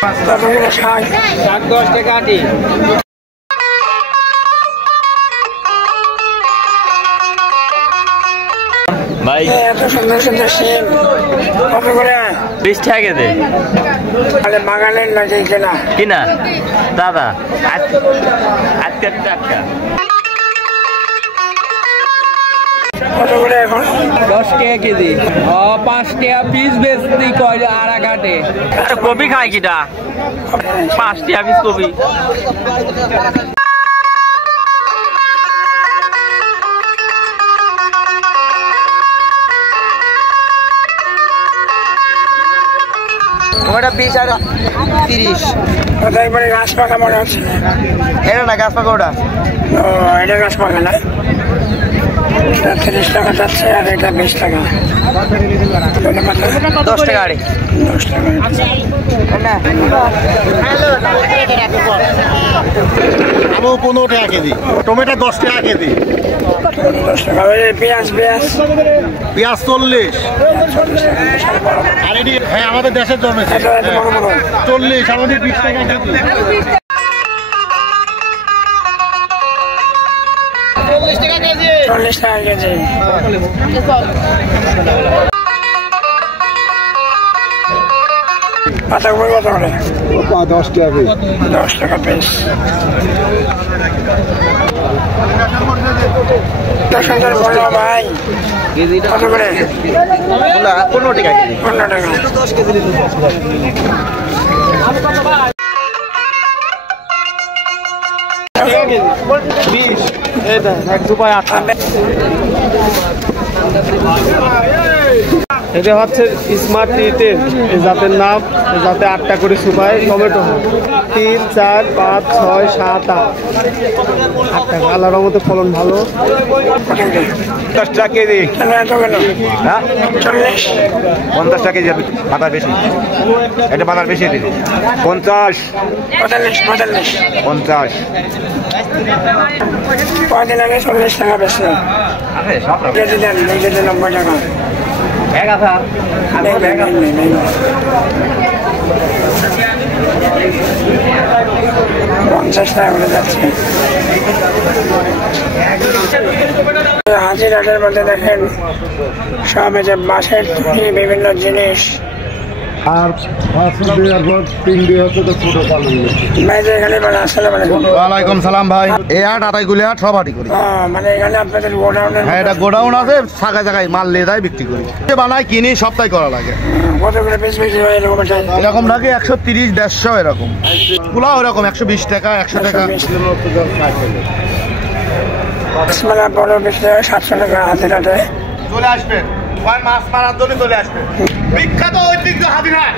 শাক 10 টাকা আটি। ভাই এত সুন্দর সুন্দর সিম কত করে? 20 টাকা কেজি। আরে বাগানের নাকি কেনা? কিনা দাদা আজকে টাকা কত করে এখন? 10 টাকা কেজি। 5 টাকা পিস বেচতি কয় আর ঘাটে। কবি খায় কিটা 5 টাকা পিস কবি। ওটা 20 আর 30। কোথায় পরে গাছ পাকা মনে হচ্ছে? এটা না গাছ পাকা ওটা। ও এটা গাছ পাকা না? 30 টাকা যাচ্ছে আর এটা 20 টাকা। 10 টাকা আরে 10 টাকা। আলু 15 টাকা কেজি, টমেটো 10 টাকা কেজি, 10 টাকা। পেঁয়াজ পেঁয়াজ পেঁয়াজ 40। আর এটি হ্যাঁ আমাদের দেশের জন্মেছে 40, আমাদের 20 টাকা কেজি। 40 টাকা কেজি। পাতাকপি কত করে? 10 টাকা পিস। 10 টাকা পিস। সুন্দর বড় ভাই কত করে? 15 টাকা কেজি। 15 টাকা। 10 কেজি। এটা 1 রুপায় 8। এটা হচ্ছে স্মার্ট টিটের জাতের নাম, যাতে 8টা করে সুপাই টমেটো হয়। 3, 4, 5, 6, 7, 8 8টা। আল্লাহর মধ্যে ফলন ভালো। 10 টাকা কেজি। এত কেন? হ্যাঁ 40। 50 টাকা কেজি। বাজার বেশি, এটা বাজার বেশি দিদি। 50 45 50। কদিন আগে 40 টাকা বেশি কেজি দেন, কেজি 90 টাকা। 50 টাকা করে যাচ্ছে। হাজিরহাটের মধ্যে দেখেন সব এই যে বাঁশের তৈরি বিভিন্ন জিনিস। আর 3 দিয়ে হচ্ছে তো ছোট পালন। ভাই যে এখানে মানে আসলে মানে ওয়ালাইকুম সালাম ভাই। এই হাট আটাইগুলি হাট সব হাটই করি। মানে এখানে আপনাদের গোডাউনের হ্যাঁ এটা গোডাউন আছে, জায়গায় জায়গায় মাল নিয়ে যায় বিক্রি করি। বানাই কিনি সপ্তাহে করা লাগে। কত করে পিস বিক্রি হয় এরকম? এরকম নাকি 130, 150 এরকম। পোলাও এরকম 120 টাকা, 100 টাকা। মানে বড় বিক্রি হয় 700 টাকা হাজিরহাটে। চলে আসবেন মাছ মারার জন্য চলে আসবেন। বিখ্যাত ঐতিহ্য হাজিরহাট।